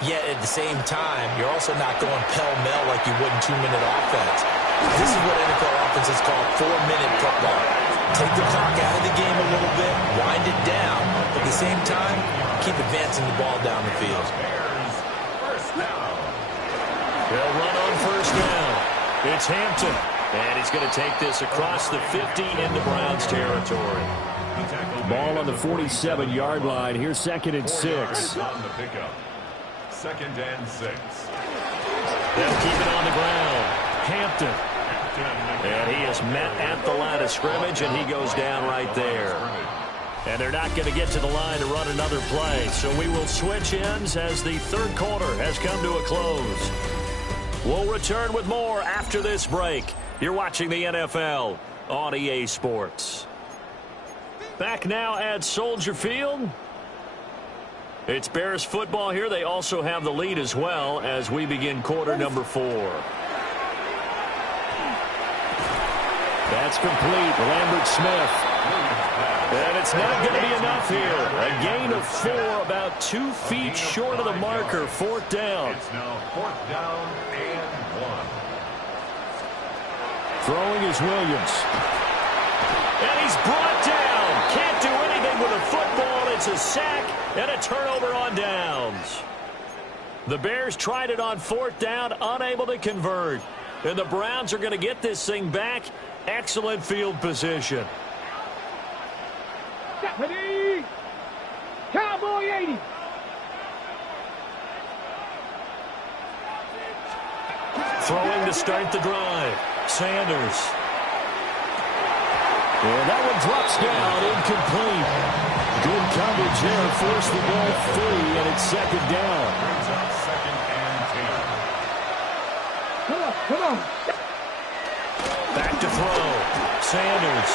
Yet at the same time, you're also not going pell-mell like you would in 2-minute offense. This is what NFL offenses call 4-minute football. Take the clock out of the game a little bit, wind it down, but at the same time, keep advancing the ball down the field. They'll run on first down. It's Hampton, and he's going to take this across the 50 into Browns territory. Ball on the 47-yard line. Here's 2nd and 6. Second and 6. They'll keep it on the ground. Hampton. And he is met at the line of scrimmage, and he goes down right there. And they're not going to get to the line to run another play. So we will switch ends as the third quarter has come to a close. We'll return with more after this break. You're watching the NFL on EA Sports. Back now at Soldier Field. It's Bears football here. They also have the lead as well as we begin quarter number 4. That's complete. Lambert Smith. And it's not going to be enough here. A gain of 4, about 2 feet short of the marker. 4th down. It's now 4th down and 1. Throwing is Williams. And he's brought down. Can't do anything with a football. It's a sack and a turnover on downs. The Bears tried it on 4th down, unable to convert. And the Browns are going to get this thing back. Excellent field position. Deputy! Cowboy 80! Throwing to start the drive. Sanders. And that one drops down, incomplete. Good coverage there, forced the ball free, and it's 2nd down. Brings up 2nd and 10. Come on. Back to throw. Sanders.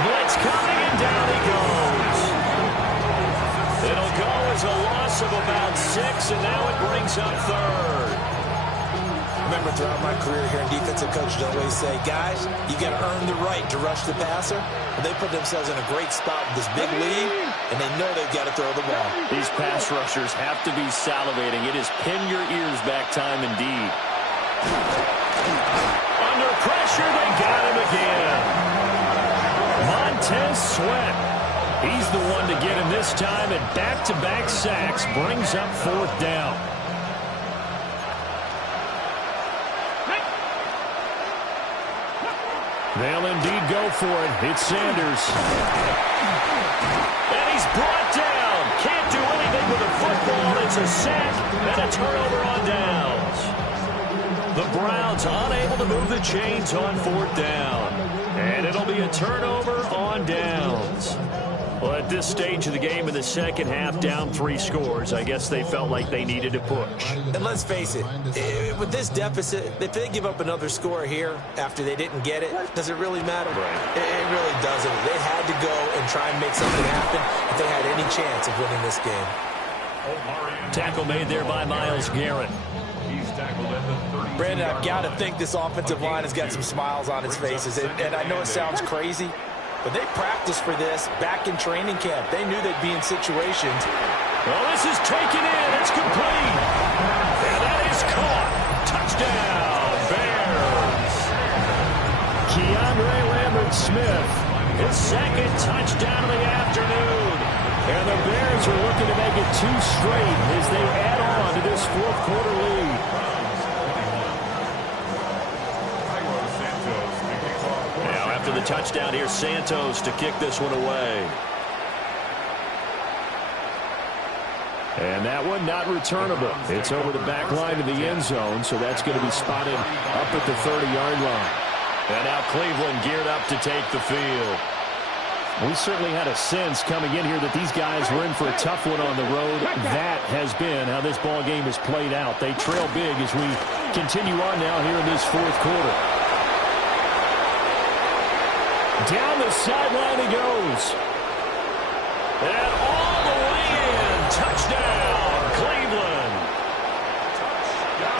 Blitz coming, and down he goes. It'll go as a loss of about 6, and now it brings up 3rd. Remember, throughout my career here in defensive coaches always say, guys, you got to earn the right to rush the passer. And they put themselves in a great spot with this big lead, and they know they've got to throw the ball. These pass rushers have to be salivating. It is pin your ears back time indeed. Under pressure, they got him again. Montez Sweat. He's the one to get him this time, and back-to-back sacks brings up 4th down. They'll indeed go for it. It's Sanders. And he's brought down. Can't do anything with a football. It's a sack and a turnover on downs. The Browns unable to move the chains on 4th down. And it'll be a turnover on downs. Well, at this stage of the game in the second half, down 3 scores, I guess they felt like they needed to push. And let's face it, with this deficit, if they give up another score here after they didn't get it, does it really matter? Right. It really doesn't. They had to go and try and make something happen if they had any chance of winning this game. Tackle made there by Myles Garrett. He's tackled at the 30. Brandon, I've got to think this offensive line has got some smiles on its faces. And I know it sounds crazy, but they practiced for this back in training camp. They knew they'd be in situations. Well, this is taken in. It's complete. And that is caught. Touchdown, Bears. Keandre Lambert-Smith, his 2nd touchdown of the afternoon. And the Bears are looking to make it 2 straight as they add on to this 4th quarter lead. Now, after the touchdown, here's Santos to kick this one away. And that one not returnable. It's over the back line of the end zone, so that's going to be spotted up at the 30-yard line. And now Cleveland geared up to take the field. We certainly had a sense coming in here that these guys were in for a tough one on the road. That has been how this ball game has played out. They trail big as we continue on now here in this fourth quarter. Down the sideline he goes. And all the way in. Touchdown, Cleveland.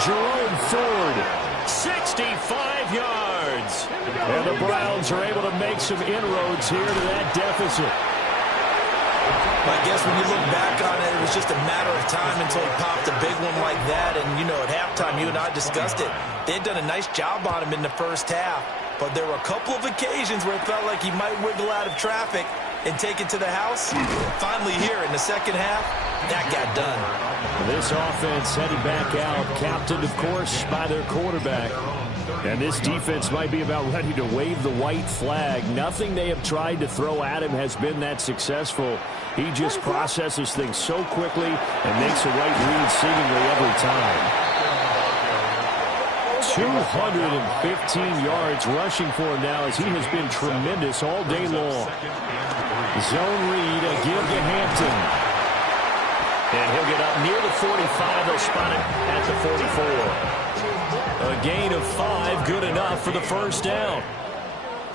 Jerome Ford, 65 yards. And the Browns are able to make some inroads here to that deficit. I guess when you look back on it, it was just a matter of time until he popped a big one like that. And, you know, at halftime, you and I discussed it. They had done a nice job on him in the first half. But there were a couple of occasions where it felt like he might wiggle out of traffic and take it to the house. Finally here in the second half, that got done. This offense heading back out, captained, of course, by their quarterback. And this defense might be about ready to wave the white flag. Nothing they have tried to throw at him has been that successful. He just processes things so quickly and makes a right read seemingly every time. 215 yards rushing for him now as he has been tremendous all day long. Zone read, a give to Hampton. And he'll get up near the 45. They'll spot it at the 44. A gain of 5, good enough for the first down.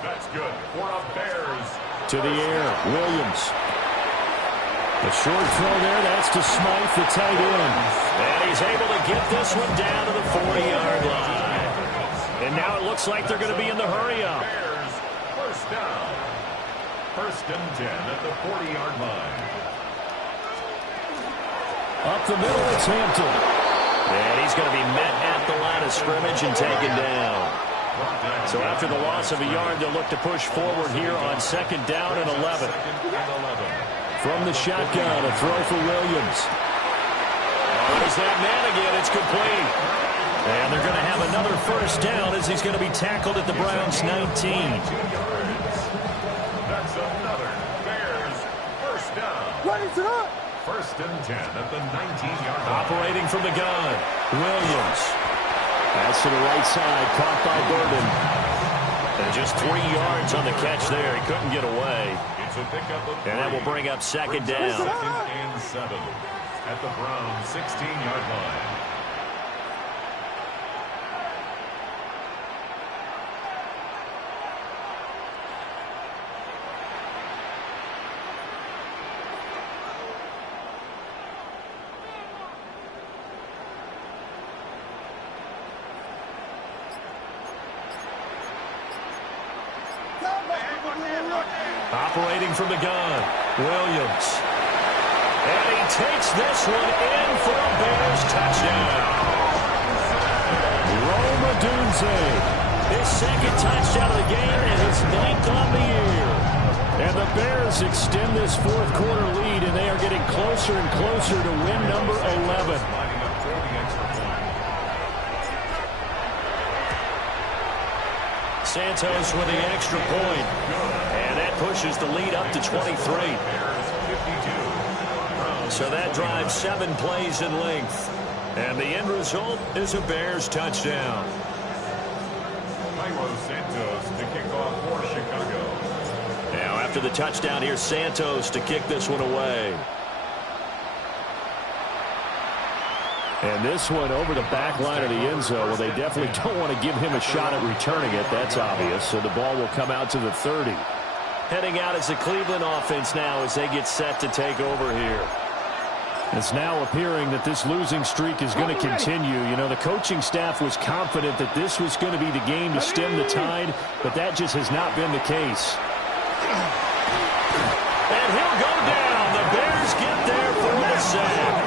That's good for the Bears. To the air, Williams. The short throw there, that's to Smythe, the tight end. And he's able to get this one down to the 40-yard line. And now it looks like they're going to be in the hurry-up. Bears, first down. First and 10 at the 40-yard line. Up the middle, it's Hampton. And he's going to be met at the line of scrimmage and taken down. So after the loss of a yard, they'll look to push forward here on second down and 11. From the shotgun, a throw for Williams. There's that man again. It's complete. And they're going to have another first down as he's going to be tackled at the Browns' 19. That's another Bears first down. First and 10 at the 19-yard line. Operating from the gun, Williams. Pass to the right side, caught by Burden. And just 3 yards on the catch there. He couldn't get away. It's a pickup of 3. And that will bring up second down. Second and 7 at the Browns' 16-yard line. Operating from the gun, Williams. And he takes this one in for a Bears touchdown. Rome Odunze, his second touchdown of the game and his 9th on the year. And the Bears extend this fourth quarter lead, and they are getting closer and closer to win number 11. Santos with the extra point. And that pushes the lead up to 23. So that drives 7 plays in length. And the end result is a Bears touchdown. Santos to kick off for Chicago. Now after the touchdown, here's Santos to kick this one away. And this one over the back line of the end zone. Well, they definitely don't want to give him a shot at returning it. That's obvious. So the ball will come out to the 30. Heading out as the Cleveland offense now as they get set to take over here. It's now appearing that this losing streak is going to continue. You know, the coaching staff was confident that this was going to be the game to stem the tide, but that just has not been the case. And he'll go down. The Bears get there for the sack.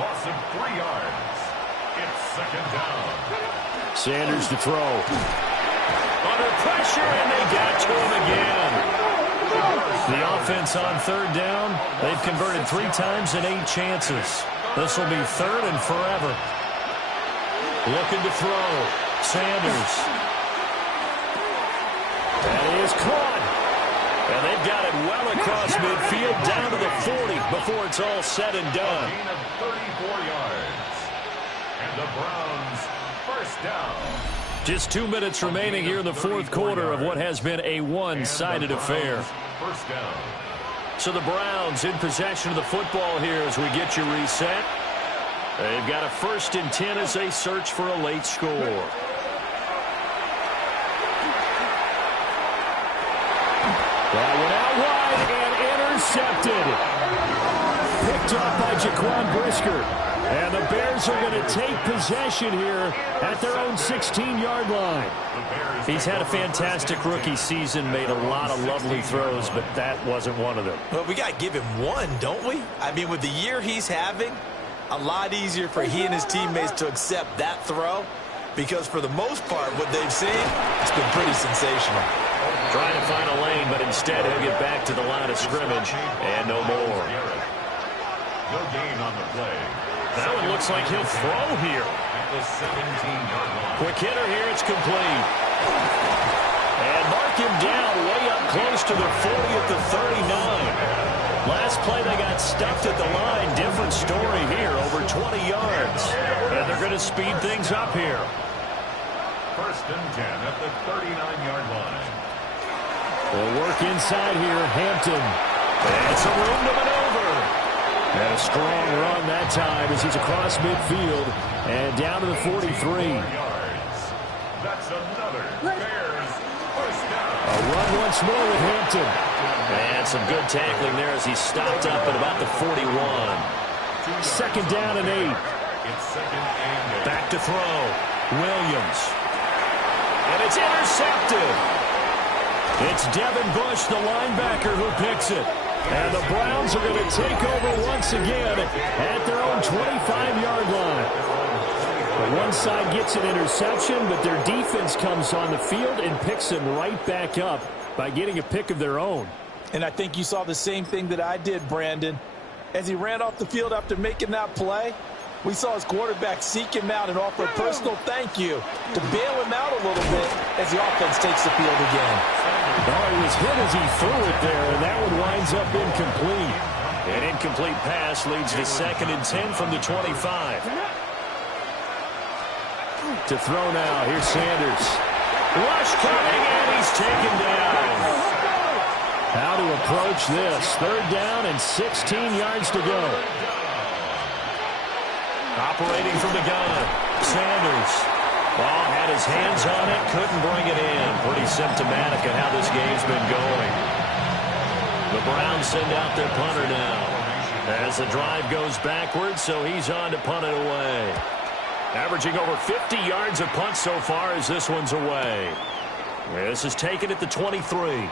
Loss of 3 yards. It's second down. Sanders to throw. Under pressure, and they got to him again. The offense on third down, they've converted 3 times in 8 chances. This will be third and forever. Looking to throw. Sanders. And he is caught. And they've got it well across midfield down to the 40 before it's all said and done. A gain of 34 yards. And the Browns first down. Just 2 minutes remaining here in the fourth quarter of what has been a one-sided affair. First down. So the Browns in possession of the football here as we get you reset. They've got a 1st and 10 as they search for a late score. That went out wide and intercepted. Picked up by Jaquan Brisker. And the Bears are going to take possession here at their own 16-yard line. He's had a fantastic rookie season, made a lot of lovely throws, but that wasn't one of them. Well, we got to give him one, don't we? I mean, with the year he's having, a lot easier for he and his teammates to accept that throw, because for the most part, what they've seen, it's been pretty sensational. Trying to find a lane, but instead he'll get back to the line of scrimmage, and no more. No gain on the play. That one looks like he'll throw here. At the 17-yard line. Quick hitter here, it's complete. And mark him down way up close to the 40 at the 39. Last play they got stuffed at the line. Different story here, over 20 yards. And they're going to speed things up here. 1st and 10 at the 39-yard line. They'll work inside here, Hampton. And some room to maneuver. And a strong run that time as he's across midfield and down to the 43. That's another Bears first down. A run once more with Hampton. And some good tackling there as he stopped up at about the 41. 2nd down and 8. It's 2nd and 8. Back to throw. Williams. And it's intercepted. It's Devin Bush, the linebacker, who picks it. And the Browns are going to take over once again at their own 25-yard line. The one side gets an interception, but their defense comes on the field and picks them right back up by getting a pick of their own. And I think you saw the same thing that I did, Brandon. As he ran off the field after making that play, we saw his quarterback seek him out and offer a personal thank you to bail him out a little bit as the offense takes the field again. Oh, he was hit as he threw it there, and that one winds up incomplete. An incomplete pass leads to 2nd and 10 from the 25. To throw now, here's Sanders. Rush coming, and he's taken down. How to approach this? 3rd down and 16 yards to go. Operating from the gun, Sanders. Ball had his hands on it, couldn't bring it in. Pretty symptomatic of how this game's been going. The Browns send out their punter now as the drive goes backwards, so he's on to punt it away. Averaging over 50 yards of punt so far as this one's away. This is taken at the 23.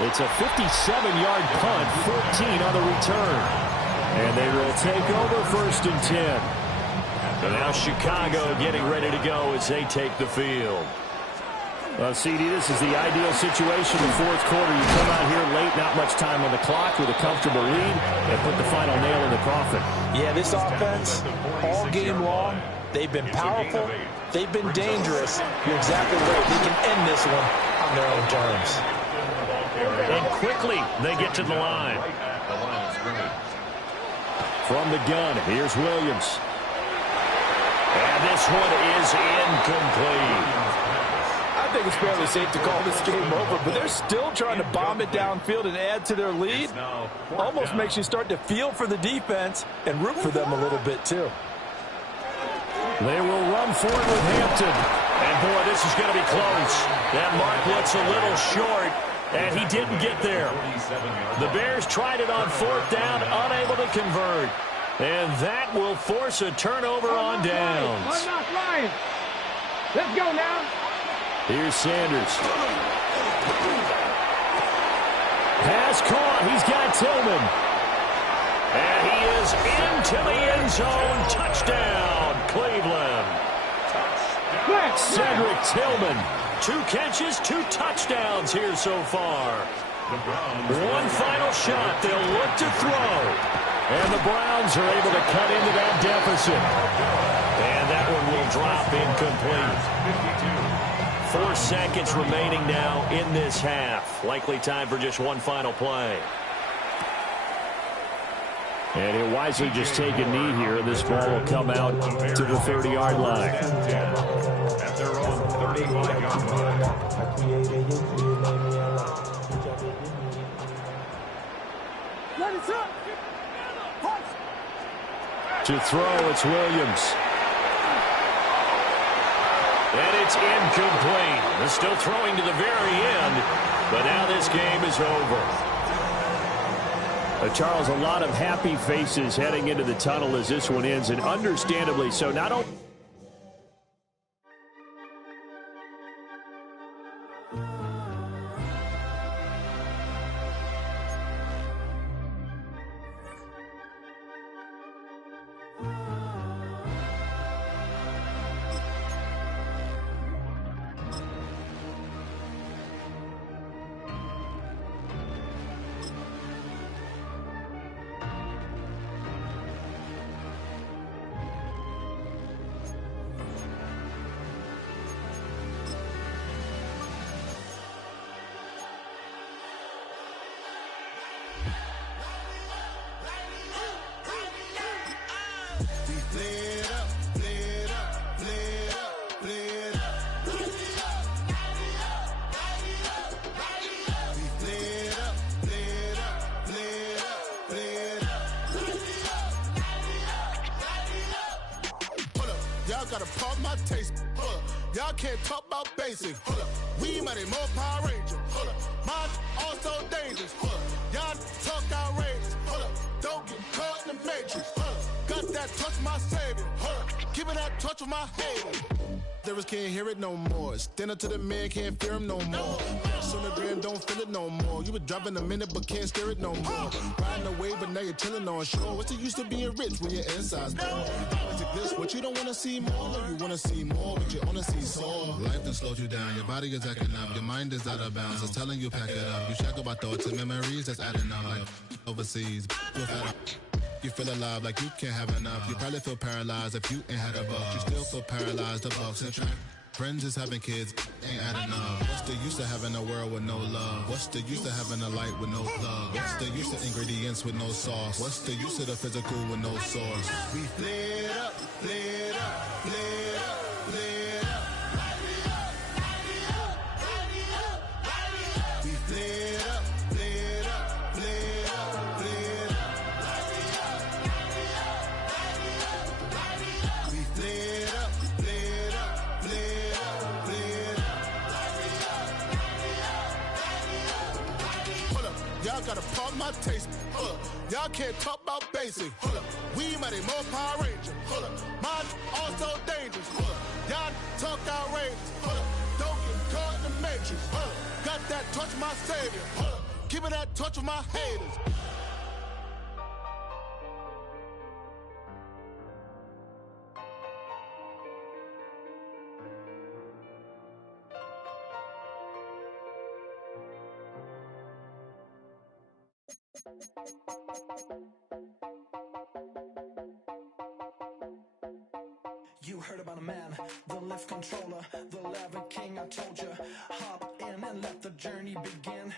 It's a 57-yard punt, 14 on the return. And they will take over 1st and 10. And now Chicago getting ready to go as they take the field. Well, CD, this is the ideal situation in the fourth quarter. You come out here late, not much time on the clock with a comfortable lead, and put the final nail in the coffin. Yeah, this offense, all game long, they've been powerful, they've been dangerous. You're exactly right. They can end this one on their own terms. And quickly, they get to the line. From the gun, here's Williams. And this one is incomplete. I think it's fairly safe to call this game over, but they're still trying to bomb it downfield and add to their lead. Almost makes you start to feel for the defense and root for them a little bit, too. They will run for it with Hampton. And, boy, this is going to be close. That mark looks a little short, and he didn't get there. The Bears tried it on 4th down, unable to convert. And that will force a turnover on downs. Let's go now. Here's Sanders. Pass caught. He's got Tillman. And he is into the end zone. Touchdown, Cleveland. Cedric Tillman. 2 catches, 2 touchdowns here so far. One final shot. They'll look to throw. And the Browns are able to cut into that deficit. And that one will drop incomplete. 4 seconds remaining now in this half. Likely time for just one final play. And he'll wisely just take a knee here. This ball will come out to the 30-yard line. At their own 35-yard line. To throw, it's Williams. And it's incomplete. They're still throwing to the very end, but now this game is over. Charles, a lot of happy faces heading into the tunnel as this one ends, and understandably so. Not only gotta pump my taste. Y'all can't talk about basic. We might more Power Ranger. Mine also dangerous. Y'all talk outrageous. Don't get caught in the matrix. Got that touch my savior. Keeping that touch with my haters. Lyrics can't hear it no more. Stand up to the man, can't fear him no more. On the gram, don't feel it no more. You been driving a minute, but can't steer it no more. Riding away, but now you're chilling on shore. What's the use of being rich when your inside's poor? It's a glitch, but you don't wanna see more. No, you wanna see more, but you wanna see soar. Life done slowed you down. Your body is acting up. Your mind is out of bounds. It's telling you pack it up. You shackle by thoughts and memories that's adding up. Like overseas, you feel alive like you can't have enough. You probably feel paralyzed if you ain't had a buck. You still feel paralyzed, the bucks and track. Friends is having kids, ain't adding up. What's the use of having a world with no love? What's the use of having a light with no plug? What's the use of ingredients with no sauce? What's the use of the physical with no source? We flared up, flared up, flared up, flared up. We flared up, flared up, flared up, flared up. We flared up, flared up, flared up, flared up. Hold up, y'all gotta pump my taste. Hold up, y'all can't talk about basic. Hold up, we might be more Power Ranger. Hold up, mine also dangerous. Hold up, y'all talk outrageous. Hold up, don't get caught in the matrix. Hold up, got that touch my savior. Hold up, keeping that touch with my haters. You heard about a man, the lift controller, the lever king. I told you, hop in and let the journey begin.